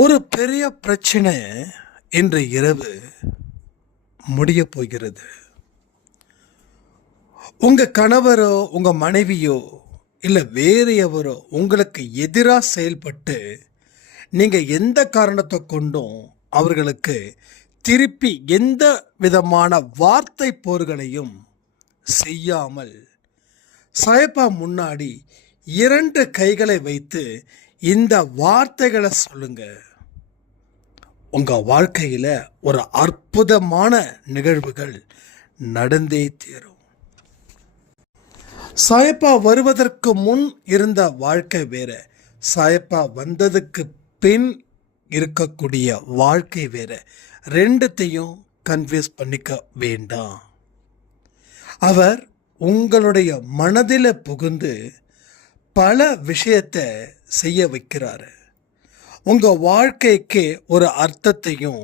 ஒரு பெரிய பிரச்சனை இன்று இரவு முடிய போகிறது. உங்க கணவரோ உங்க மனைவியோ இல்லை வேறு எவரோ உங்களுக்கு எதிராக செயல்பட்டு நீங்க எந்த காரணத்தை கொண்டும் அவர்களுக்கு திருப்பி எந்த விதமான வார்த்தை போர்களையும் செய்யாமல் சாயப்பா முன்னாடி 2 கைகளை வைத்து இந்த வார்த்தைகளை சொல்லுங்க. உங்க வாழ்க்கையில ஒரு அற்புதமான நிகழ்வுகள் நடந்தே தீரும். சாயப்பா வருவதற்கு முன் இருந்த வாழ்க்கை வேற, சாயப்பா வந்ததுக்கு பின் இருக்கக்கூடிய வாழ்க்கை வேற. ரெண்டுத்தையும் கன்ஃபியூஸ் பண்ணிக்க வேண்டாம். அவர் உங்களுடைய மனதில் புகுந்து பல விஷயத்தை செய்ய வைக்கிறாரு. உங்கள் வாழ்க்கைக்கு ஒரு அர்த்தத்தையும்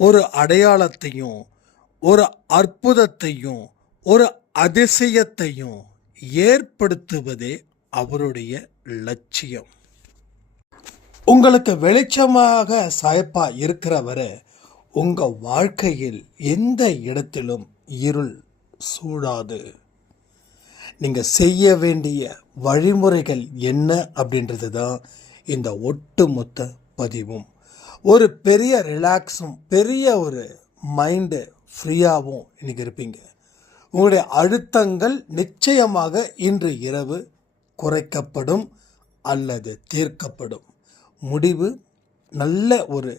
ஒரு அடையாளத்தையும் ஒரு அற்புதத்தையும் ஒரு அதிசயத்தையும் ஏற்படுத்துவதே அவருடைய லட்சியம். உங்களுக்கு வெளிச்சமாக சாயப்பா இருக்கிறவரை உங்கள் வாழ்க்கையில் எந்த இடத்திலும் இருள் சூடாது. நீங்கள் செய்ய வேண்டிய வழிமுறைகள் என்ன அப்படின்றது தான் இந்த ஒட்டுமொத்த பதிவும். ஒரு பெரிய ரிலாக்ஸும் பெரிய ஒரு மைண்டு ஃப்ரீயாகவும் இன்றைக்கி இருப்பீங்க. உங்களுடைய அழுத்தங்கள் நிச்சயமாக இன்று இரவு குறைக்கப்படும் அல்லது தீர்க்கப்படும். முடிவு நல்ல ஒரு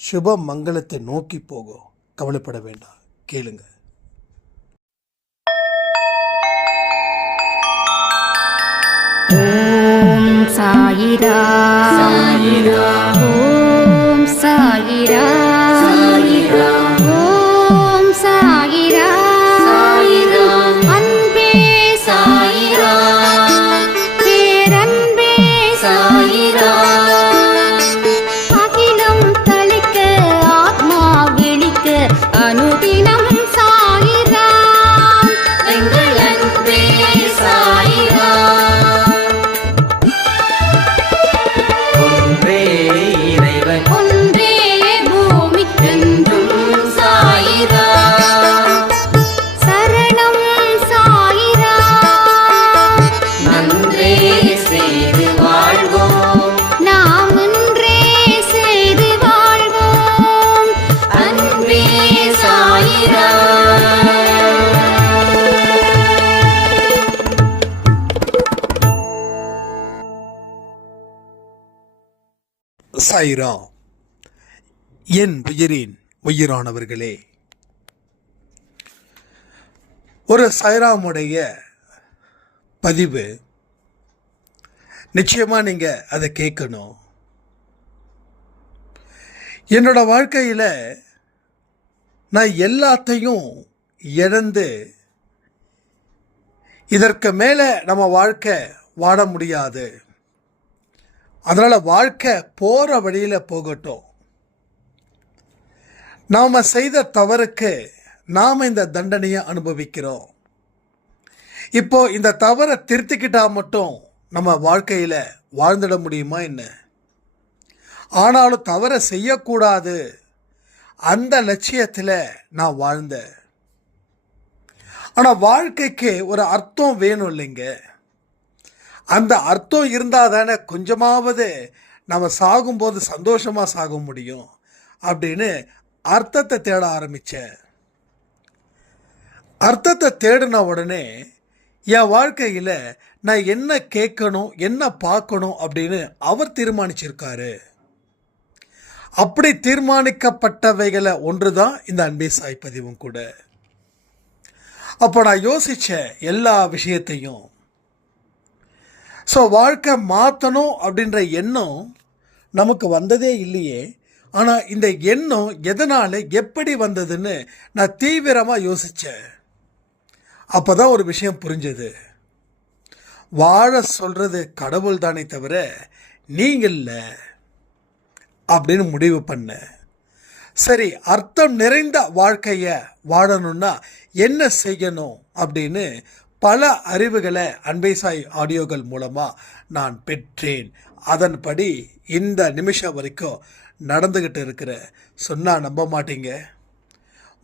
சுப மங்களத்தை நோக்கி போகும். கவலைப்பட வேண்டாம், கேளுங்க. ஓம் சாயிரா சாயிரா, ஓம் சாயிரா சாயிரா, ஓம் சாயிரா சாயிரா, அன்பே சாயிரா, பேரன்பே சாயிரா, அகிலம் தளிக்க ஆத்மா விழிக்க அனுதினம் சாயிரா, எங்கள் அன்பே சாயிரா. சாயிரா, என் உயிரின் உயிரானவர்களே, ஒரு சாய்ராமுடைய பதிவு நிச்சயமா நீங்க அதை கேட்கணும். என்னோட வாழ்க்கையில் நான் எல்லாத்தையும் இழந்து இதற்கு மேலே நம்ம வாழ்க்கை வாழ முடியாது, அதனால் வாழ்க்கை போகிற வழியில் போகட்டும், நாம் செய்த தவறுக்கு நாம் இந்த தண்டனையை அனுபவிக்கிறோம், இப்போ இந்த தவறை திருத்திக்கிட்டால் மட்டும் நம்ம வாழ்க்கையில் வாழ்ந்துட முடியுமா என்ன? ஆனாலும் தவறை செய்யக்கூடாது அந்த லட்சியத்தில் நான் வாழ்ந்தேன். ஆனால் வாழ்க்கைக்கு ஒரு அர்த்தம் வேணும் இல்லைங்க? அந்த அர்த்தம் இருந்தால் தானே கொஞ்சமாவது நம்ம சாகும்போது சந்தோஷமாக சாக முடியும் அப்படின்னு அர்த்தத்தை தேட ஆரம்பித்தேன். அர்த்தத்தை தேடின உடனே என் வாழ்க்கையில் நான் என்ன கேட்கணும் என்ன பார்க்கணும் அப்படின்னு அவர் தீர்மானிச்சிருக்காரு. அப்படி தீர்மானிக்கப்பட்டவைகளை ஒன்று தான் இந்த அன்பே சாய் பதிவும் கூட. அப்போ நான் யோசித்தேன் எல்லா விஷயத்தையும். ஸோ வாழ்க்கை மாற்றணும் அப்படின்ற எண்ணம் நமக்கு வந்ததே இல்லையே. ஆனால் இந்த எண்ணம் எதனால் எப்படி வந்ததுன்னு நான் தீவிரமாக யோசித்தேன். அப்போ தான் ஒரு விஷயம் புரிஞ்சது. வாழ சொல்கிறது கடவுள் தானே தவிர நீங்கள் இல்லை அப்படின்னு முடிவு பண்ணேன். சரி, அர்த்தம் நிறைந்த வாழ்க்கையை வாழணும்னா என்ன செய்யணும் அப்படின்னு பல அறிவுகளை அன்பே சாய் ஆடியோக்கள் மூலமாக நான் பெற்றேன். அதன்படி இந்த நிமிஷம் வரைக்கும் நடந்துக்கிட்டு இருக்கிற சொன்னால் நம்ப மாட்டீங்க.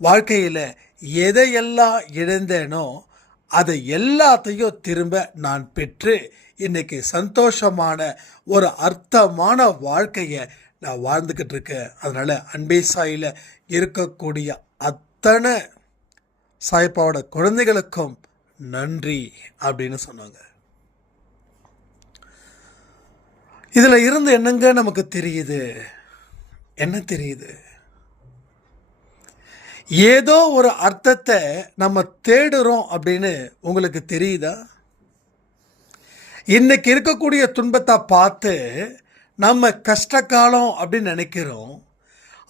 வாழ்க்கையில் எதையெல்லாம் இழந்தேனோ அதை எல்லாத்தையும் திரும்ப நான் பெற்று இன்னைக்கு சந்தோஷமான ஒரு அர்த்தமான வாழ்க்கையை நான் வாழ்ந்துக்கிட்டு இருக்கேன். அதனால் அன்பே சாயில் இருக்கக்கூடிய அத்தனை சாய்ப்பாவோட குழந்தைகளுக்கும் நன்றி அப்படின்னு சொன்னாங்க. இதில் இருந்து என்னங்க நமக்கு தெரியுது? என்ன தெரியுது? ஏதோ ஒரு அர்த்தத்தை நம்ம தேடுறோம் அப்படின்னு உங்களுக்கு தெரியுதா? இன்னைக்கு இருக்கக்கூடிய துன்பத்தை பார்த்து நம்ம கஷ்டகாலம் அப்படின்னு நினைக்கிறோம்.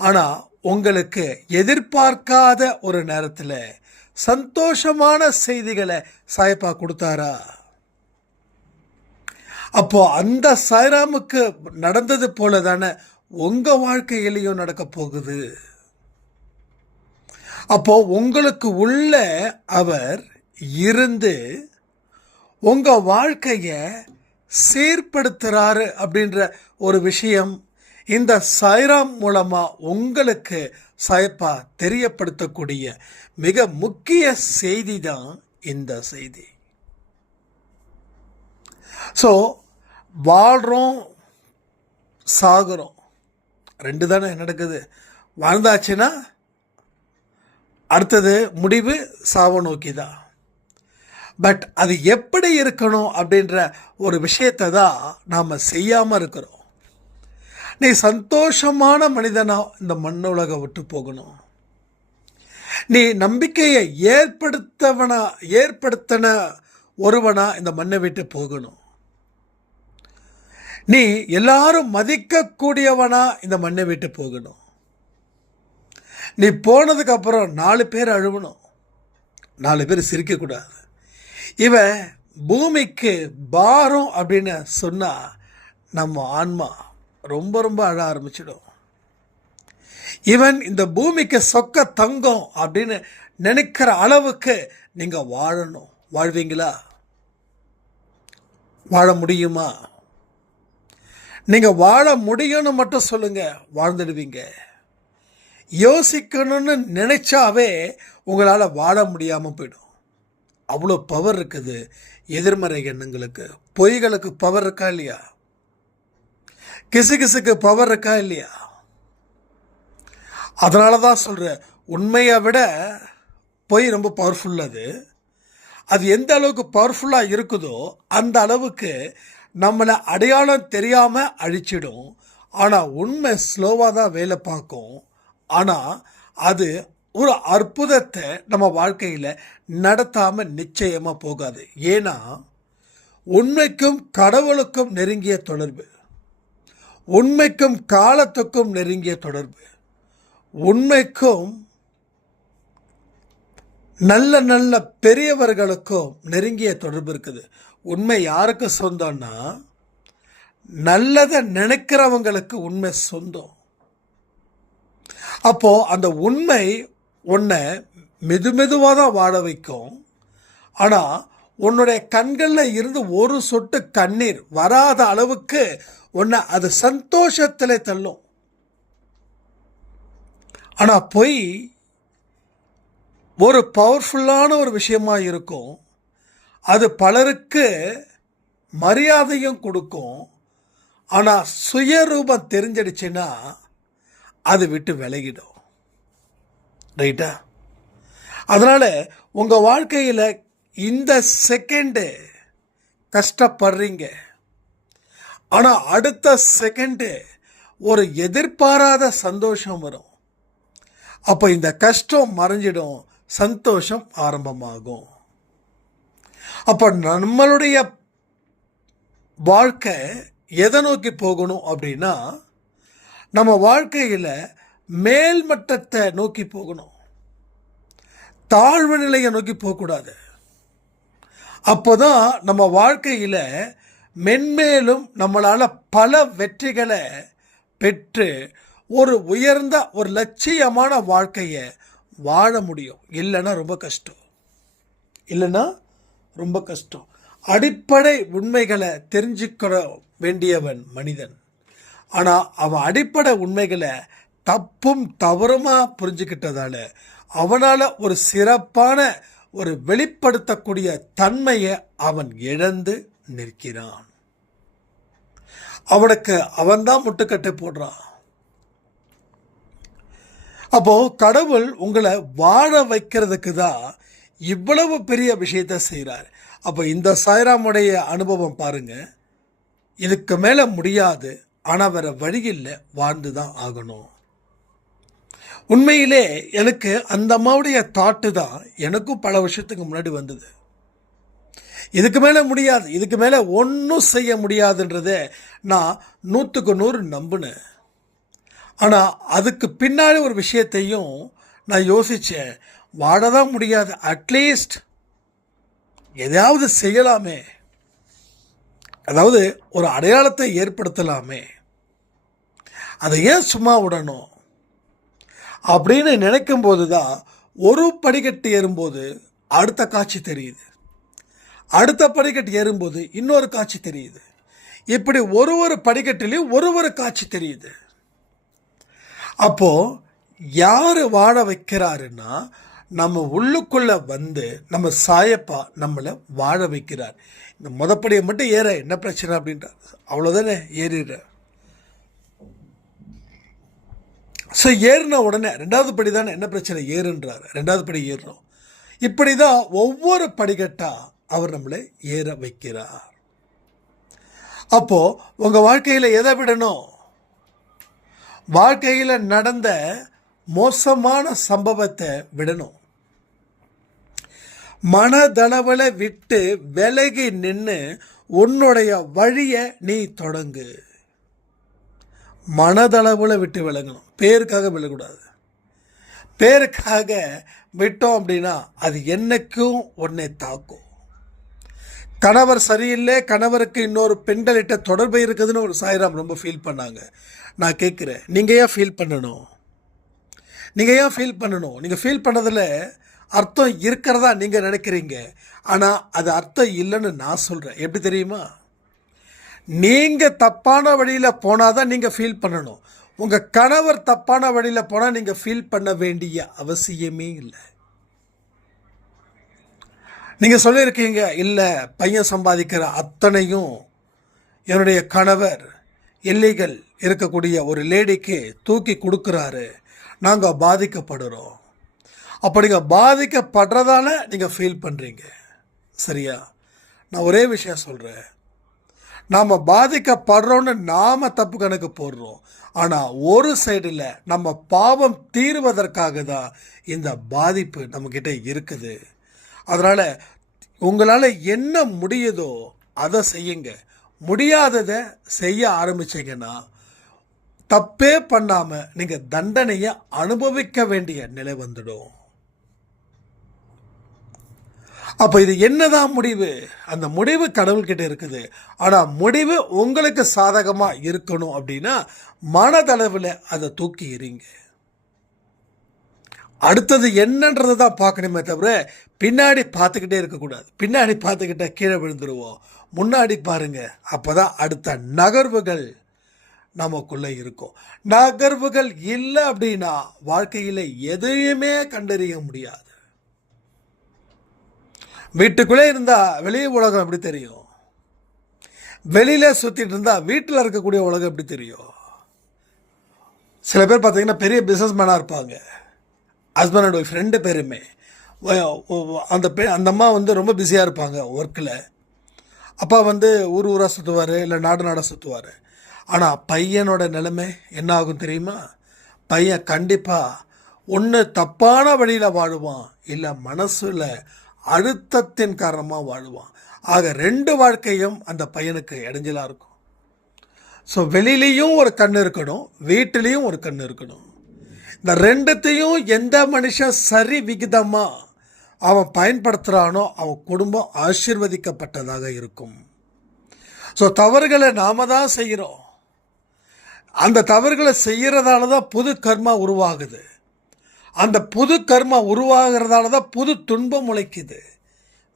ஆனால் உங்களுக்கு எதிர்பார்க்காத ஒரு நேரத்தில் சந்தோஷமான செய்திகளை சாயப்பா கொடுத்தாரா? அப்போ அந்த சாய்ராமுக்கு நடந்தது போல தானே உங்கள் வாழ்க்கையிலையும் நடக்க போகுது. அப்போ உங்களுக்கு உள்ள அவர் இருந்து உங்கள் வாழ்க்கையை சீர்படுத்துகிறாரு அப்படின்ற ஒரு விஷயம் இந்த சாய்ராம் மூலமாக உங்களுக்கு சாயப்பா தெரியப்படுத்தக்கூடிய மிக முக்கிய செய்தி தான் இந்த செய்தி. ஸோ வாழ்கிறோம், சாகுறோம், ரெண்டு தானே நடக்குது. வாழ்ந்தாச்சுன்னா அடுத்தது முடிவு சாவை நோக்கி தான். பட் அது எப்படி இருக்கணும் அப்படின்ற ஒரு விஷயத்தை தான் நாம் செய்யாமல் இருக்கிறோம். நீ சந்தோஷமான மனிதனாக இந்த மண்ணுலகை விட்டு போகணும். நீ நம்பிக்கையை ஏற்படுத்தின ஒருவனா இந்த மண்ணை விட்டு போகணும். நீ எல்லாரும் மதிக்கக்கூடியவனா இந்த மண்ணை விட்டு போகணும். நீ போனதுக்கு அப்புறம் 4 பேர் அழுவணும், 4 பேர் சிரிக்கக்கூடாது. இவன் பூமிக்கு பாரம் அப்படின்னு சொன்னால் நம்ம ஆன்மா ரொம்ப ரொம்ப அழ ஆரம்பிச்சிடும். இவன் இந்த பூமிக்கு சொக்க தங்கம் அப்படின்னு நினைக்கிற அளவுக்கு நீங்கள் வாழணும். வாழ்வீங்களா? வாழ முடியுமா? நீங்கள் வாழ முடியும்னு மட்டும் சொல்லுங்கள், வாழ்ந்துடுவீங்க. யோசிக்கணும்னு நினைச்சாவே உங்களால் வாழ முடியாமல் போயிடும். அவ்வளோ பவர் இருக்குது எதிர்மறை எண்ணங்களுக்கு. பொய்களுக்கு பவர் இருக்கா இல்லையா? கிசுகிசுக்கு பவர் இருக்கா இல்லையா? அதனால தான் சொல்கிறேன், உண்மையை விட பொய் ரொம்ப பவர்ஃபுல். அது எந்த அளவுக்கு பவர்ஃபுல்லாக இருக்குதோ அந்த அளவுக்கு நம்மளை அடையாளம் தெரியாமல் அழிச்சிடும். ஆனால் உண்மை ஸ்லோவாக தான் வேலை பார்க்கும். ஆனால் அது ஒரு அற்புதத்தை நம்ம வாழ்க்கையில் நடத்தாமல் நிச்சயமாக போகாது. ஏன்னா உண்மைக்கும் கடவுளுக்கும் நெருங்கிய தொடர்பு, உண்மைக்கும் காலத்துக்கும் நெருங்கிய தொடர்பு, உண்மைக்கும் நல்ல நல்ல பெரியவர்களுக்கும் நெருங்கிய தொடர்பு இருக்குது. உண்மை யாருக்கு சொந்தம்னா நல்லதை நினைக்கிறவங்களுக்கு உண்மை சொந்தம். அப்போ அந்த உண்மை உன்னை மெதுவாக தான் வாழ வைக்கும். ஆனால் உன்னுடைய கண்களில் இருந்து ஒரு சொட்டு கண்ணீர் வராத அளவுக்கு உன்னை அது சந்தோஷத்தில் தள்ளும். ஆனால் பொய் ஒரு பவர்ஃபுல்லான ஒரு விஷயமா இருக்கும். அது பலருக்கு மரியாதையும் கொடுக்கும். ஆனால் சுயரூபம் தெரிஞ்சிடுச்சுன்னா அது விட்டு விலகிடும். ரைட்டா? அதனால் உங்கள் வாழ்க்கையில் இந்த செகண்டு கஷ்டப்படுறீங்க, ஆனால் அடுத்த செகண்டு ஒரு எதிர்பாராத சந்தோஷம் வரும். அப்போ இந்த கஷ்டம் மறைஞ்சிடும், சந்தோஷம் ஆரம்பமாகும். அப்போ நம்மளுடைய வாழ்க்கை எதை நோக்கி போகணும் அப்படின்னா, நம்ம வாழ்க்கையில் மேல்மட்டத்தை நோக்கி போகணும், தாழ்வு நிலையை நோக்கி போகக்கூடாது. அப்போ தான் நம்ம வாழ்க்கையில் மென்மேலும் நம்மளால் பல வெற்றிகளை பெற்று ஒரு உயர்ந்த ஒரு லட்சியமான வாழ்க்கையை வாழ முடியும். இல்லைன்னா ரொம்ப கஷ்டம். அடிப்படை உண்மைகளை தெரிஞ்சுக்கிற வேண்டியவன் மனிதன். ஆனால் அவன் அடிப்படை உண்மைகளை தப்பும் தவறுமா புரிஞ்சுக்கிட்டதால அவனால் ஒரு சிறப்பான ஒரு வெளிப்படுத்தக்கூடிய தன்மையை அவன் இழந்து நிற்கிறான். அவனுக்கு அவன்தான் முட்டுக்கட்டை போடுறான். அப்போ கடவுள் உங்களை வாழ வைக்கிறதுக்கு தான் இவ்வளவு பெரிய விஷயத்தை செய்கிறார். அப்போ இந்த சாய்ராமுடைய அனுபவம் பாருங்க, இதுக்கு மேலே முடியாது, ஆனால் வேற வழியில் வாழ்ந்து தான் ஆகணும். உண்மையிலே எனக்கு அந்த அம்மாவுடைய தாட்டு தான் எனக்கும் பல வருஷத்துக்கு முன்னாடி வந்தது. இதுக்கு மேலே முடியாது, இதுக்கு மேலே ஒன்றும் செய்ய முடியாதுன்றதை நான் 100க்கு 100 நம்பினேன். ஆனால் அதுக்கு பின்னாடி ஒரு விஷயத்தையும் நான் யோசித்தேன். வாழதான் முடியாது, அட்லீஸ்ட் எதையாவது செய்யலாமே, அதாவது ஒரு அடையாளத்தை ஏற்படுத்தலாமே, அதை ஏன் சும்மா விடணும் அப்படின்னு நினைக்கும் போது தான் ஒரு படிக்கட்டு ஏறும்போது அடுத்த காட்சி தெரியுது, அடுத்த படிக்கட்டு ஏறும்போது இன்னொரு காட்சி தெரியுது, இப்படி ஒரு படிக்கட்டிலையும் ஒரு காட்சி தெரியுது. அப்போ யார் வாழ வைக்கிறாருன்னா நம்ம உள்ளுக்குள்ள வந்து நம்ம சாயப்பா நம்மளை வாழ வைக்கிறார். இந்த முதப்படியை மட்டும் ஏற என்ன பிரச்சனை அப்படின்றார், அவ்வளோதானே ஏறிடுற. ஸோ ஏறின உடனே 2வது படி தானே என்ன பிரச்சனை ஏறுன்றார், 2வது படி ஏறுறோம். இப்படி தான் ஒவ்வொரு படிக்கட்டா அவர் நம்மளை ஏற வைக்கிறார். அப்போ உங்கள் வாழ்க்கையில் எதை விடணும்? வாழ்க்கையில் நடந்த மோசமான சம்பவத்தை விடணும். மனதளவில் விட்டு விலகி நின்று உன்னுடைய வழியை நீ தொடங்கு. மனதளவில் விட்டு விலகணும், பேருக்காக விலகக்கூடாது. பேருக்காக விட்டோம் அப்படின்னா அது என்னைக்கும் உன்னை தாக்கும். கணவர் சரியில்லை, கணவருக்கு இன்னொரு பெண்கள்கிட்ட தொடர்பு இருக்குதுன்னு ஒரு சாய்ராம் ரொம்ப ஃபீல் பண்ணாங்க. நான் கேட்குறேன், நீங்கள் ஏன் ஃபீல் பண்ணணும்? நீங்கள் ஃபீல் பண்ணதில் அர்த்தம் இருக்கிறதா நீங்கள் நினைக்கிறீங்க, ஆனால் அது அர்த்தம் இல்லைன்னு நான் சொல்கிறேன். எப்படி தெரியுமா? நீங்கள் தப்பான வழியில் போனால் தான் நீங்கள் ஃபீல் பண்ணணும். உங்கள் கணவர் தப்பான வழியில் போனால் நீங்கள் ஃபீல் பண்ண வேண்டிய அவசியமே இல்லை. நீங்கள் சொல்லியிருக்கீங்க, இல்லை பையன் சம்பாதிக்கிற அத்தனையும் என்னுடைய கணவர் இல்லீகல் இருக்கக்கூடிய ஒரு லேடிக்கு தூக்கி கொடுக்குறாரு, நாங்கள் பாதிக்கப்படுறோம். அப்போ நீங்கள் பாதிக்கப்படுறதால நீங்கள் ஃபீல் பண்ணுறீங்க, சரியா? நான் ஒரே விஷயம் சொல்கிறேன், நாம் பாதிக்கப்படுறோன்னு நாம் தப்பு கணக்கு போடுறோம். ஆனால் ஒரு சைடில் நம்ம பாவம் தீர்வதற்காக தான் இந்த பாதிப்பு நம்மக்கிட்ட இருக்குது. அதனால் உங்களால் என்ன முடியுதோ அதை செய்யுங்க. முடியாததை செய்ய ஆரம்பிச்சிங்கன்னா தப்பே பண்ணாமல் நீங்கள் தண்டனையை அனுபவிக்க வேண்டிய நிலை வந்துடும். அப்போ இது என்னதான் முடிவு? அந்த முடிவு கடவுள்கிட்ட இருக்குது. ஆனால் முடிவு உங்களுக்கு சாதகமாக இருக்கணும் அப்படின்னா மனதளவில் அதை தூக்கி எறிங்க. அடுத்தது என்னன்றது தான் பார்க்கணுமே தவிர பின்னாடி பார்த்துக்கிட்டே இருக்கக்கூடாது. பின்னாடி பார்த்துக்கிட்டே கீழே விழுந்துருவோம். முன்னாடி பாருங்க, அப்போ தான் அடுத்த நகர்வுகள் நமக்குள்ளே இருக்கும். நகர்வுகள் இல்லை அப்படின்னா வாழ்க்கையில் எதையுமே கண்டறிய முடியாது. வீட்டுக்குள்ளே இருந்தால் வெளியே உலகம் எப்படி தெரியும்? வெளியில் சுற்றிட்டு இருந்தால் வீட்டில் இருக்கக்கூடிய உலகம் எப்படி தெரியும்? சில பேர் பார்த்தீங்கன்னா பெரிய பிஸ்னஸ் மேனாக இருப்பாங்க, ஹஸ்பண்ட் அண்ட் ஒய்ஃப் 2 பேருமே. அந்த அம்மா வந்து ரொம்ப பிஸியாக இருப்பாங்க ஒர்க்கில். அப்பா வந்து ஊராக சுற்றுவார், இல்லை நாடாக சுற்றுவார். ஆனால் பையனோட நிலைமை என்ன ஆகும் தெரியுமா? பையன் கண்டிப்பாக ஒன்று தப்பான வழியில் வாழுவான், இல்லை மனசில் அழுத்தத்தின் காரணமாக வாழுவான். ஆக 2 வாழ்க்கையும் அந்த பையனுக்கு இடைஞ்சலாக இருக்கும். ஸோ வெளியிலையும் ஒரு கண் இருக்கணும், வீட்டிலையும் ஒரு கண் இருக்கணும். இந்த 2த்தையும் எந்த மனுஷன் சரி விகிதமாக அவன் பயன்படுத்துகிறானோ அவன் குடும்பம் ஆசீர்வதிக்கப்பட்டதாக இருக்கும். ஸோ தவறுகளை நாம தான் செய்கிறோம். அந்த தவறுகளை செய்கிறதால தான் புது கர்மா உருவாகுது. அந்த புது கர்மா உருவாகிறதால தான் புது துன்பம் முளைக்குது.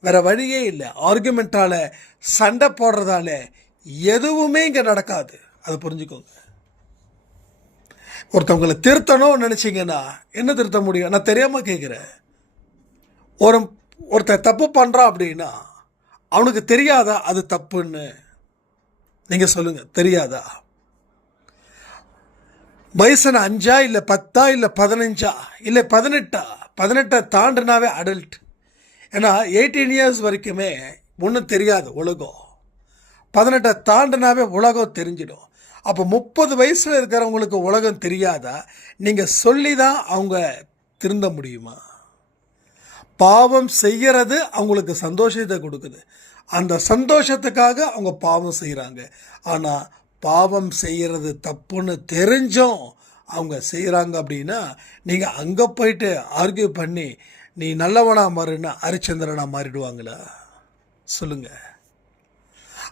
வேற வழியே இல்லை. ஆர்குமெண்ட்டால், சண்டை போடுறதால எதுவுமே இங்கே நடக்காது. அதை புரிஞ்சுக்கோங்க. ஒருத்தவங்களை திருத்தணும்னு நினச்சிங்கன்னா என்ன திருத்த முடியும்? நான் தெரியாமல் கேட்குறேன். ஒருத்தன் தப்பு பண்ணுறான் அப்படின்னா அவனுக்கு தெரியாதா அது தப்புன்னு? நீங்கள் சொல்லுங்கள், தெரியாதா? வயசன 5 இல்லை 10 இல்லை 15 இல்லை 18 தாண்டினாவே அடல்ட். ஏன்னா 18 இயர்ஸ் வரைக்குமே ஒன்றும் தெரியாது உலகம். 18 தாண்டினாவே உலகம் தெரிஞ்சிடும். அப்போ 30 வயசில் இருக்கிறவங்களுக்கு உலகம் தெரியாதா? நீங்கள் சொல்லி தான் அவங்க திருந்த முடியுமா? பாவம் செய்கிறது அவங்களுக்கு சந்தோஷத்தை கொடுக்குது. அந்த சந்தோஷத்துக்காக அவங்க பாவம் செய்கிறாங்க. ஆனால் பாவம் செய்கிறது தப்புன்னு தெரிஞ்சும் அவங்க செய்கிறாங்க அப்படின்னா நீங்கள் அங்கே போயிட்டு ஆர்கியூ பண்ணி நீ நல்லவனா மாறுன்னா ஹரிச்சந்திரனா மாறிடுவாங்களா? சொல்லுங்கள்.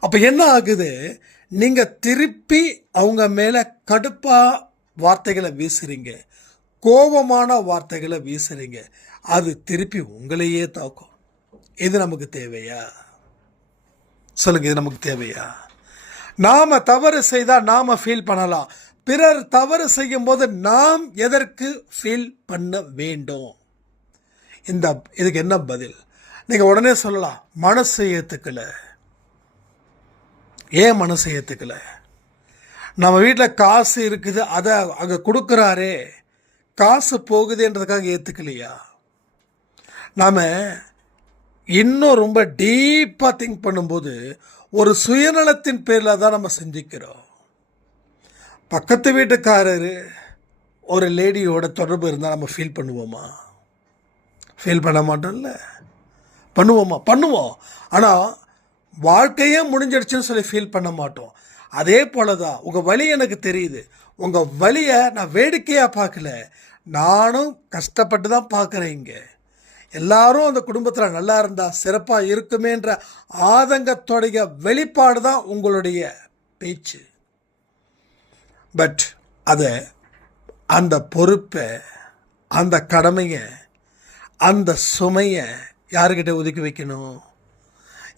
அப்போ என்ன ஆகுது? நீங்கள் திருப்பி அவங்க மேலே கடுப்பாக வார்த்தைகளை வீசுறீங்க, கோபமான வார்த்தைகளை வீசுறீங்க. அது திருப்பி உங்களையே தாக்கும். இது நமக்கு தேவையா? சொல்லுங்க, இது நமக்கு தேவையா? நாம் தவறு செய்தால் நாம் ஃபீல் பண்ணலாம். பிறர் தவறு செய்யும் போது நாம் எதற்கு ஃபீல் பண்ண வேண்டும்? இதுக்கு என்ன பதில்? நீங்கள் உடனே சொல்லலாம், மனசு ஏற்றுக்கலை. ஏன் மனசை ஏற்றுக்கலை? நம்ம வீட்டில் காசு இருக்குது, அதை அங்கே கொடுக்குறாரே, காசு போகுதுன்றதுக்காக ஏற்றுக்கலையா? நாம் இன்னும் ரொம்ப டீப்பாக திங்க் பண்ணும்போது ஒரு சுயநலத்தின் பேரில் தான் நம்ம சிந்திக்கிறோம். பக்கத்து வீட்டுக்காரர் ஒரு லேடியோட தொடர்பு இருந்தால் நம்ம ஃபீல் பண்ணுவோமா? ஃபீல் பண்ண மாட்டோம்ல. பண்ணுவோமா? பண்ணுவோம். ஆனால் வாழ்க்கையே முடிஞ்சிடுச்சுன்னு சொல்லி ஃபீல் பண்ண மாட்டோம். அதே போல தான் உங்கள் வலி எனக்கு தெரியுது. உங்கள் வலியை நான் வேடிக்கையாக பார்க்கல, நானும் கஷ்டப்பட்டு தான் பார்க்குறேன். இங்கே எல்லாரும் அந்த குடும்பத்தில் நல்லா இருந்தால் சிறப்பாக இருக்குமேன்ற ஆதங்கத்தோடைய வெளிப்பாடு தான் உங்களுடைய பேச்சு. பட் அந்த பொறுப்பை, அந்த கடமையை, அந்த சுமையை யாருக்கிட்ட ஒதுக்கி வைக்கணும்?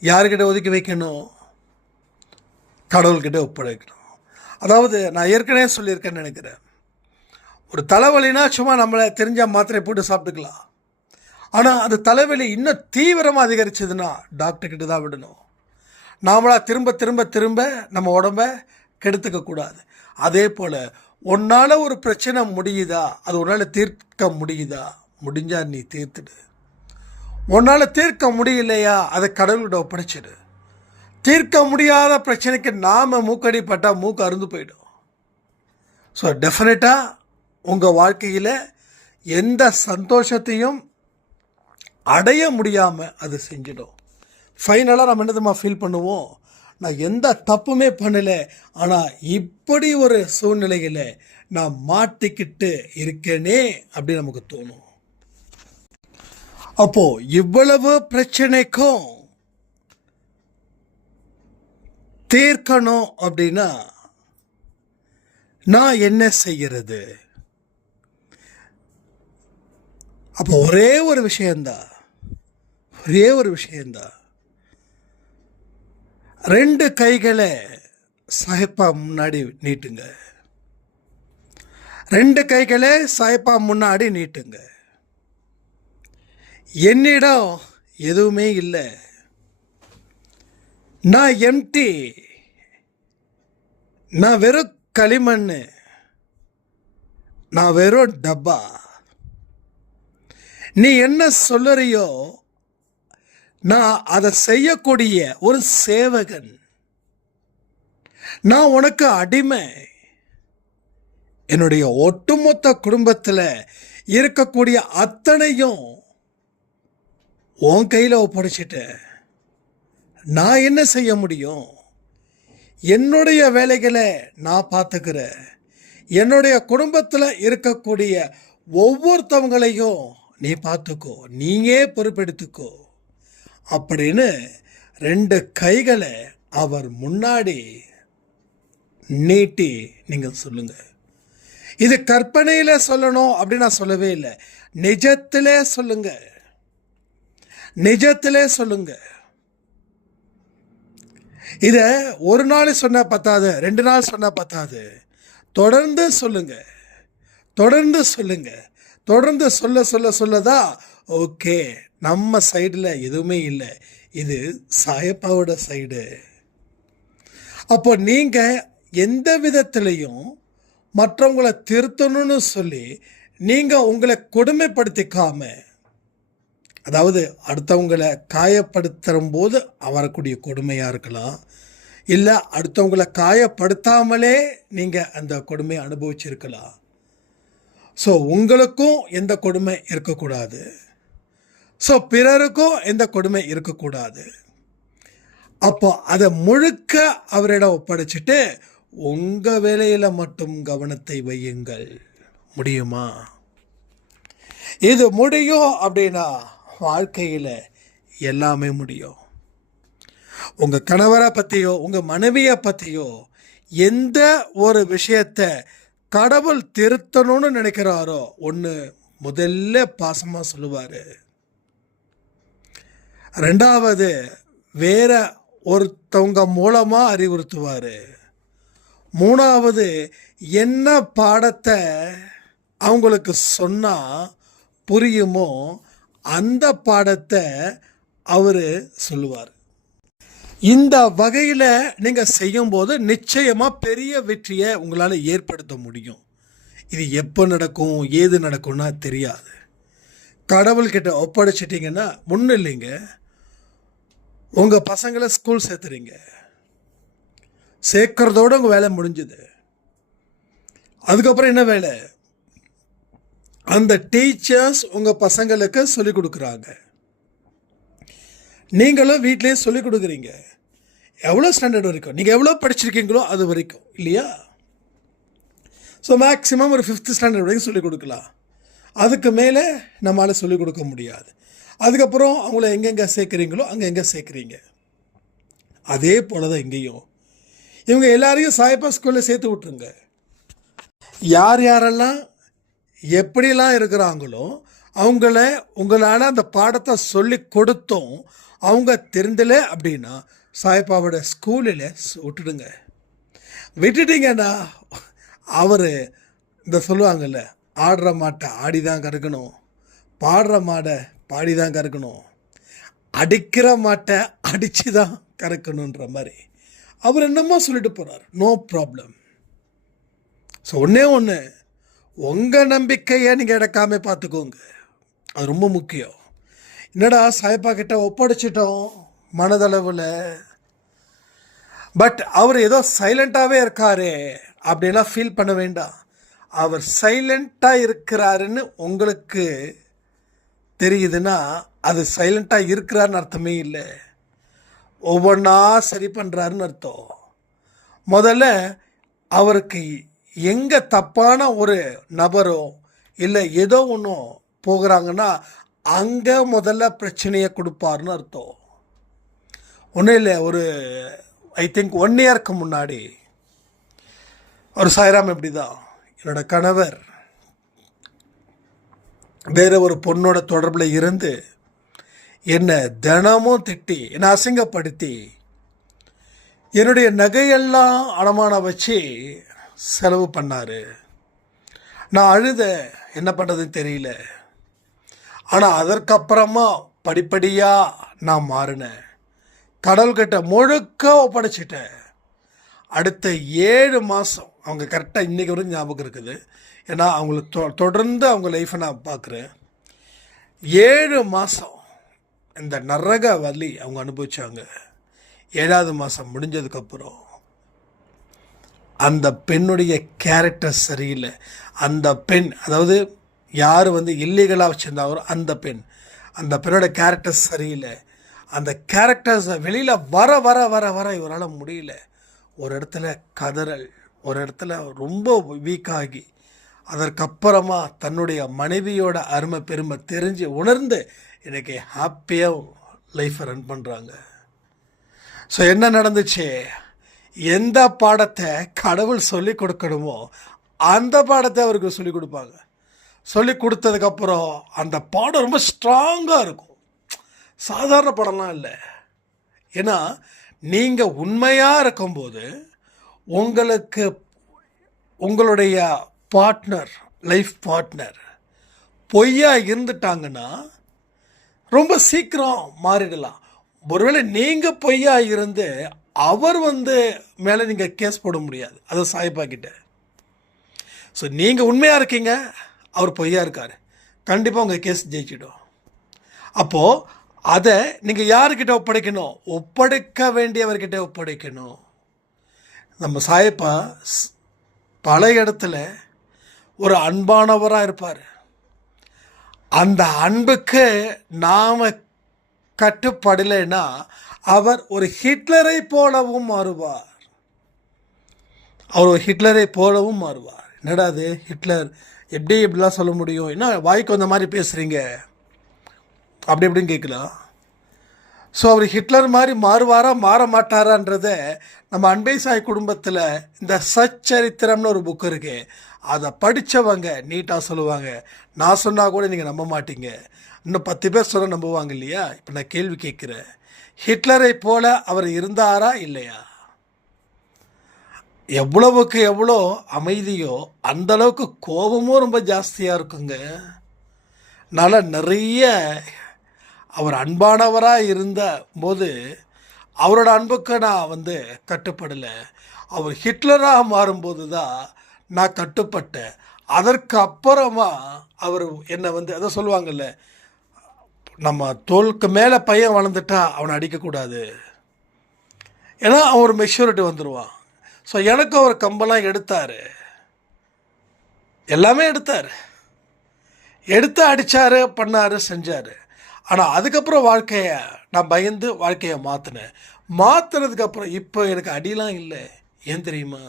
யாருக்கிட்ட ஒதுக்கி வைக்கணும்? கடவுள்கிட்ட ஒப்படைக்கணும். அதாவது நான் ஏற்கனவே சொல்லியிருக்கேன்னு நினைக்கிறேன், ஒரு தலைவலினா சும்மா நம்மளை தெரிஞ்ச மாத்திரை போட்டு சாப்பிட்டுக்கலாம். ஆனால் அது தலைவலி இன்னும் தீவிரமாக அதிகரிச்சதுன்னா டாக்டர்கிட்ட தான் விடணும். நாமளா திரும்ப திரும்ப திரும்ப நம்ம உடம்ப கெடுத்துக்கக்கூடாது. அதே போல் உன்னால் ஒரு பிரச்சனை முடியுதா, அது உன்னால் தீர்க்க முடியுதா? முடிஞ்சால் நீ தீர்த்துடு. உன்னால் தீர்க்க முடியலையா, அதை கடவுள்கிட்ட ஒப்படைச்சிடு. தீர்க்க முடியாத பிரச்சனைக்கு நாம் மூக்கடி பட்டால் மூக்கு அருந்து போயிடும். ஸோ டெஃபினட்டாக உங்கள் வாழ்க்கையில் எந்த சந்தோஷத்தையும் அடைய முடியாமல் அது செஞ்சிடும். ஃபைனலாக நம்ம என்னதுமா ஃபீல் பண்ணுவோம்? நான் எந்த தப்புமே பண்ணலை, ஆனால் இப்படி ஒரு சூழ்நிலையில் நான் மாட்டிக்கிட்டு இருக்கேனே அப்படின்னு நமக்கு தோணும். அப்போது இவ்வளவு பிரச்சனைக்கும் தீர்க்கணும் அப்படின்னா நான் என்ன செய்கிறது? அப்போ ஒரே ஒரு விஷயந்தான். 2 கைகளை சாயப்பா முன்னாடி நீட்டுங்க. 2 கைகளை சாயப்பா முன்னாடி நீட்டுங்க. என்னிடம் எதுவுமே இல்லை, நான் எம்டி, நான் வெறும் களிமண், நான் வெறும் டப்பா. நீ என்ன சொல்லுறியோ நான் அதை செய்யக்கூடிய ஒரு சேவகன். நான் உனக்கு அடிமை. என்னுடைய ஒட்டுமொத்த குடும்பத்தில் இருக்கக்கூடிய அத்தனையும் உன் கையில் ஒப்படைச்சிட்டேன். நான் என்ன செய்ய முடியும்? என்னுடைய வேலைகளை நான் பார்த்துக்கிறேன். என்னுடைய குடும்பத்தில் இருக்கக்கூடிய ஒவ்வொருத்தவங்களையும் நீ பார்த்துக்கோ, நீயே பொறுப்பெடுத்துக்கோ அப்படின்னு 2 கைகளை அவர் முன்னாடி நீட்டி நீங்கள் சொல்லுங்க. இது கற்பனையில் சொல்லணும் அப்படின்னு நான் சொல்லவே இல்லை, நிஜத்திலே சொல்லுங்க. நிஜத்திலே சொல்லுங்க. இதை ஒரு நாள் சொன்னால் பத்தாது, 2 நாள் சொன்னால் பத்தாது, தொடர்ந்து சொல்லுங்க. தொடர்ந்து சொல்லுங்க. தொடர்ந்து சொல்ல சொல்ல சொல்லதான் ஓகே, நம்ம சைடில் எதுவுமே இல்லை, இது சாயப்பாவோட சைடு. அப்போ நீங்கள் எந்த விதத்திலையும் மற்றவங்களை திருத்தணும்னு சொல்லி நீங்கள் உங்களை கொடுமைப்படுத்திக்காம, அதாவது அடுத்தவங்களை காயப்படுத்தும் போது வரக்கூடிய கொடுமையாக இருக்கலாம், இல்லை அடுத்தவங்களை காயப்படுத்தாமலே நீங்கள் அந்த கொடுமையை அனுபவிச்சிருக்கலாம். ஸோ உங்களுக்கும் எந்த கொடுமை இருக்கக்கூடாது, ஸோ பிறருக்கும் எந்த கொடுமை இருக்கக்கூடாது. அப்போ அதை முழுக்க அவரிடம் ஒப்படைச்சிட்டு உங்கள் வேலையில் மட்டும் கவனத்தை வையுங்கள். முடியுமா? இது முடியும் அப்படின்னா வாழ்க்கையில் எல்லாமே முடியும். உங்கள் கணவரை பற்றியோ உங்கள் மனைவியை பற்றியோ எந்த ஒரு விஷயத்தை கடவுள் திருத்தணும்னு நினைக்கிறாரோ ஒன்று முதல்ல பாசமாக சொல்லுவார், ரெண்டாவது வேற ஒருத்தவங்க மூலமாக அறிவுறுத்துவார், மூணாவது என்ன பாடத்தை அவங்களுக்கு சொன்னால் புரியுமோ அந்த பாடத்தை அவர் சொல்லுவார். இந்த வகையில் நீங்கள் செய்யும்போது நிச்சயமாக பெரிய வெற்றியை உங்களால் ஏற்படுத்த முடியும். இது எப்போ நடக்கும் ஏது நடக்கும்னா தெரியாது. கடவுள்கிட்ட ஒப்படைச்சிட்டிங்கன்னா ஒன்றும் இல்லைங்க, உங்கள் பசங்களை ஸ்கூல் சேர்த்துறீங்க, சேர்க்கறதோடு உங்கள் வேலை முடிஞ்சுது. அதுக்கப்புறம் என்ன வேலை? அந்த டீச்சர்ஸ் உங்கள் பசங்களுக்கு சொல்லிக் கொடுக்குறாங்க, நீங்களும் வீட்டிலேயே சொல்லிக் கொடுக்குறீங்க. எவ்வளோ ஸ்டாண்டர்ட் வரைக்கும், நீங்கள் எவ்வளோ படிச்சிருக்கீங்களோ அது வரைக்கும் இல்லையா? ஸோ மேக்ஸிமம் ஒரு 5th ஸ்டாண்டர்ட் வரைக்கும் சொல்லிக் கொடுக்கலாம். அதுக்கு மேலே நம்மளால் சொல்லிக் கொடுக்க முடியாது. அதுக்கப்புறம் அவங்கள எங்கெங்கே சேர்க்குறீங்களோ அங்கே எங்கே சேர்க்குறீங்க. அதே போல் தான் இங்கேயும் இவங்க எல்லாரையும் சாயப்பா ஸ்கூலில் சேர்த்து விட்ருங்க. யார் யாரெல்லாம் எப்படிலாம் இருக்கிறாங்களோ அவங்கள உங்களால் அந்த பாடத்தை சொல்லி கொடுத்தோம் அவங்க தெரிந்தலை அப்படின்னா சாயப்பாவோட ஸ்கூலில் விட்டுடுங்க. விட்டுட்டிங்கன்னா அவர் இந்த சொல்லுவாங்கள்ல, ஆடுற மாட்டை ஆடி தான் கறக்கணும், பாடுற மாடை பாடி தான் கறக்கணும், அடிக்கிற மாட்டை அடித்து தான் கறக்கணுன்ற மாதிரி அவர் என்னமோ சொல்லிட்டு போகிறார். No problem. ஸோ ஒன்று உங்கள் நம்பிக்கையை நீங்கள் இழக்காம பார்த்துக்கோங்க, அது ரொம்ப முக்கியம். என்னடா சாயப்பா கிட்ட ஒப்படைச்சிட்டோம் மனதளவில், பட் அவர் ஏதோ சைலண்ட்டாகவே இருக்காரு அப்படின்லாம் ஃபீல் பண்ண வேண்டாம். அவர் சைலண்ட்டாக இருக்கிறாருன்னு உங்களுக்கு தெரியுதுன்னா அது சைலண்ட்டாக இருக்கிறாருன்னு அர்த்தமே இல்லை, ஒவ்வொன்றா சரி பண்ணுறாருன்னு அர்த்தம். முதல்ல அவருக்கு எங்கே தப்பான ஒரு நபரோ இல்லை ஏதோ ஒன்றும் போகிறாங்கன்னா அங்கே முதல்ல பிரச்சனையை கொடுப்பாருன்னு அர்த்தம். ஒன்றும் இல்லை, ஒரு ஐ திங்க் 1 இயருக்கு முன்னாடி ஒரு சாய்ராம் இப்படி தான், என்னோட கணவர் வேறு ஒரு பொண்ணோட தொடர்பில் இருந்து என்னை தினமும் திட்டி என்னை அசிங்கப்படுத்தி என்னுடைய நகையெல்லாம் அடமானம் வச்சு செலவு பண்ணார். நான் அழுத, என்ன பண்ணுறதுன்னு தெரியல. ஆனால் அதற்கப்புறமா படிப்படியாக நான் மாறினேன், கடவுள்கிட்ட முழுக்க ஒப்படைச்சிட்டேன். அடுத்த 7 மாதம் அவங்க கரெக்டாக இன்றைக்கி வரைக்கும் ஞாபகம் இருக்குது, ஏன்னா அவங்களுக்கு தொடர்ந்து அவங்க லைஃப்பை நான் பார்க்குறேன். 7 மாதம் இந்த நரக வலி அவங்க அனுபவிச்சாங்க. 7வது மாதம் முடிஞ்சதுக்கப்புறம் அந்த பெண்ணுடைய கேரக்டர் சரியில்லை. அந்த பெண், அதாவது யார் இல்லீகலாக வச்சுருந்தாங்களோ அந்த பெண்ணோட கேரக்டர் சரியில்லை. அந்த கேரக்டர்ஸை வெளியில் வர வர வர வர இவரால் முடியல. ஒரு இடத்துல கதறல், ஒரு இடத்துல ரொம்ப வீக்காகி, அதற்கப்புறமா தன்னுடைய மனைவியோட அருமை பெருமை தெரிஞ்சு உணர்ந்து இன்றைக்கி ஹாப்பியாக லைஃப்பை ரன் பண்ணுறாங்க. ஸோ என்ன நடந்துச்சு? எந்த பாடத்தை கடவுள் சொல்லி கொடுக்கணுமோ அந்த பாடத்தை அவருக்கு சொல்லி கொடுப்பாங்க. சொல்லி கொடுத்ததுக்கப்புறம் அந்த பாடம் ரொம்ப ஸ்ட்ராங்காக இருக்கும், சாதாரண படம்லாம் இல்லை. ஏன்னா நீங்கள் உண்மையாக இருக்கும்போது உங்களுக்கு உங்களுடைய பார்ட்னர் லைஃப் பார்ட்னர் பொய்யா இருந்துட்டாங்கன்னா ரொம்ப சீக்கிரம் மாறிடலாம். ஒருவேளை நீங்கள் பொய்யா இருந்து அவர் மேலே நீங்கள் கேஸ் போட முடியாது. அது சாய்பா கிட்ட. ஸோ நீங்கள் உண்மையாக இருக்கீங்க, அவர் பொய்யா இருக்கார், கண்டிப்பாக உங்கள் கேஸ் ஜெயிச்சிடும். அப்போது அதை நீங்கள் யாருக்கிட்ட ஒப்படைக்கணும்? ஒப்படைக்க வேண்டியவர்கிட்ட ஒப்படைக்கணும். நம்ம சாயப்பா பல இடத்துல ஒரு அன்பானவராக இருப்பார். அந்த அன்புக்கு நாம் கட்டுப்படலைன்னா அவர் ஒரு ஹிட்லரை போலவும் மாறுவார். அவர் ஒரு ஹிட்லரை போலவும் மாறுவார். என்னடா அது ஹிட்லர், எப்படிலாம் சொல்ல முடியும்? என்ன வாய்க்கு வந்த மாதிரி பேசுகிறீங்க அப்படி எப்படின்னு கேட்கலாம். ஸோ அவர் ஹிட்லர் மாதிரி மாறுவாரா மாற மாட்டாரான்றதை நம்ம அன்பை சாய் குடும்பத்தில் இந்த சச்சரித்திரம்னு ஒரு புக் இருக்கு, அதை படித்தவங்க நீட்டாக சொல்லுவாங்க. நான் சொன்னால் கூட நீங்கள் நம்ப மாட்டீங்க, இன்னும் 10 பேர் சொல்ல நம்புவாங்க இல்லையா? இப்போ நான் கேள்வி கேட்குறேன், ஹிட்லரை போல அவர் இருந்தாரா இல்லையா? எவ்வளவுக்கு எவ்வளோ அமைதியோ அந்தளவுக்கு கோபமும் ரொம்ப ஜாஸ்தியாக இருக்குங்க. அதனால் நிறைய அவர் அன்பானவராக இருந்த போது அவரோட அன்புக்கு நான் கட்டுப்படலை. அவர் ஹிட்லராக மாறும்போது தான் நான் கட்டுப்பட்டேன். அதற்கு அப்புறமா அவர் என்னை அதை சொல்லுவாங்கல்ல, நம்ம தோலுக்கு மேலே பையன் வளர்ந்துட்டா அவனை அடிக்கக்கூடாது, ஏன்னா அவன் ஒரு மெச்சூரிட்டி வந்துடுவான். ஸோ எனக்கு அவர் கம்பெல்லாம் எடுத்தார், எல்லாமே எடுத்தார், எடுத்து அடித்தார், பண்ணார், செஞ்சார். ஆனால் அதுக்கப்புறம் வாழ்க்கையை நான் பயந்து வாழ்க்கையை மாற்றினேன். மாற்றினதுக்கப்புறம் இப்போ எனக்கு அடிலாம் இல்லை. ஏன் தெரியுமா?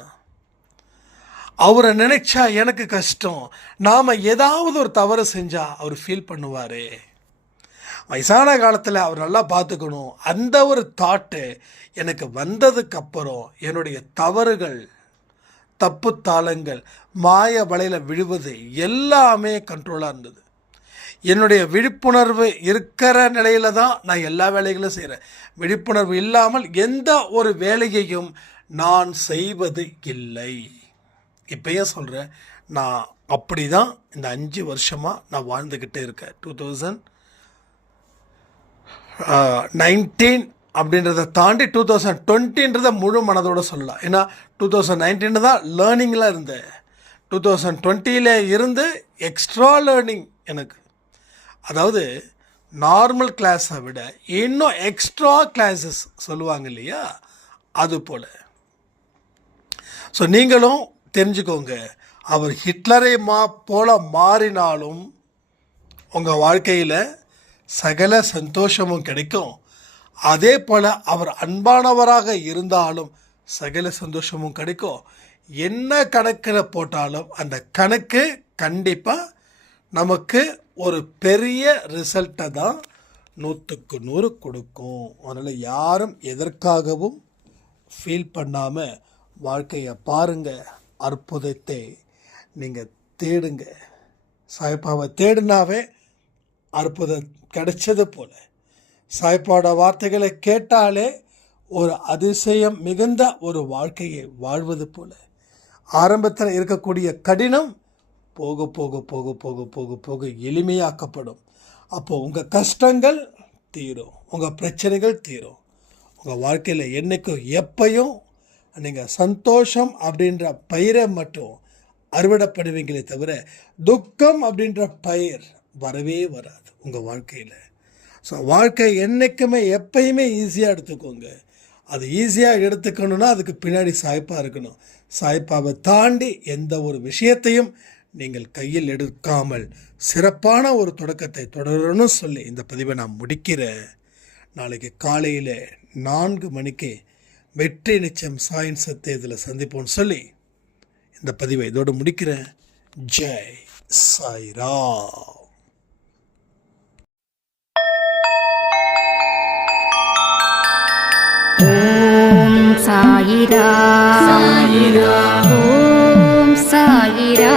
அவரை நினைச்சா எனக்கு கஷ்டம். நாம் ஏதாவது ஒரு தவறு செஞ்சால் அவர் ஃபீல் பண்ணுவார். வயசான காலத்தில் அவர் நல்லா பார்த்துக்கணும், அந்த ஒரு தாட்டு எனக்கு வந்ததுக்கப்புறம் என்னுடைய தவறுகள், தப்பு தாளங்கள், மாய வலையில் விழுவது எல்லாமே கண்ட்ரோலாக இருந்தது. என்னுடைய விழிப்புணர்வு இருக்கிற நிலையில தான் நான் எல்லா வேலைகளும் செய்கிறேன். விழிப்புணர்வு இல்லாமல் எந்த ஒரு வேலையையும் நான் செய்வது இல்லை. இப்போயே சொல்கிறேன், நான் அப்படி தான் இந்த 5 வருஷமாக நான் வாழ்ந்துக்கிட்டே இருக்கேன். 2019 அப்படின்றத தாண்டி 2020ன்றத முழு மனதோடு சொல்லலாம். ஏன்னா 2019 தான் லேர்னிங்கில் இருந்தேன். 2020 இருந்து எக்ஸ்ட்ரா லேர்னிங் எனக்கு, அதாவது நார்மல் கிளாஸை விட இன்னும் எக்ஸ்ட்ரா கிளாஸஸ் சொல்லுவாங்க இல்லையா, அது போல். ஸோ நீங்களும் தெரிஞ்சுக்கோங்க, அவர் ஹிட்லரை போல மாறினாலும் உங்கள் வாழ்க்கையில் சகல சந்தோஷமும் கிடைக்கும். அதே போல் அவர் அன்பானவராக இருந்தாலும் சகல சந்தோஷமும் கிடைக்கும். என்ன கணக்கில் போட்டாலும் அந்த கணக்கு கண்டிப்பாக நமக்கு ஒரு பெரிய ரிசல்ட்டை தான் 100க்கு 100 கொடுக்கும். அதனால் யாரும் எதற்காகவும் ஃபீல் பண்ணாமல் வாழ்க்கையை பாருங்கள். அற்புதத்தை நீங்கள் தேடுங்க. சாய்பாவை தேடினாவே அற்புதம் கிடைச்சது போல், சாய்பாவோட வார்த்தைகளை கேட்டாலே ஒரு அதிசயம் மிகுந்த ஒரு வாழ்க்கையை வாழ்வது போல். ஆரம்பத்தில் இருக்கக்கூடிய கடினம் போக போக போக போக போக போக எளிமையாக்கப்படும். அப்போது உங்கள் கஷ்டங்கள் தீரும், உங்கள் பிரச்சனைகள் தீரும். உங்கள் வாழ்க்கையில் என்றைக்கும் எப்பையும் நீங்கள் சந்தோஷம் அப்படின்ற பயிரை மட்டும் அறுவடைப்படுவீங்களே தவிர துக்கம் அப்படின்ற பயிர் வரவே வராது உங்கள் வாழ்க்கையில். ஸோ வாழ்க்கை என்றைக்குமே எப்பயுமே ஈஸியாக எடுத்துக்கோங்க. அது ஈஸியாக எடுத்துக்கணுன்னா அதுக்கு பின்னாடி சாய்ப்பாக இருக்கணும். சாய்ப்பாவை தாண்டி எந்த ஒரு விஷயத்தையும் நீங்கள் கையில் எடுக்காமல் சிறப்பான ஒரு தொடக்கத்தை தொடரணும்னு சொல்லி இந்த பதிவை நான் முடிக்கிறேன். நாளைக்கு காலையில் 4 மணிக்கு வெற்றி நிச்சயம் சாயின் சத்திய இதில் சந்திப்போம்னு சொல்லி இந்த பதிவை இதோடு முடிக்கிறேன். ஜெய் சாய்ராம். ஓம் சாயிரா, சாயிரா, ஓம் சாயிரா.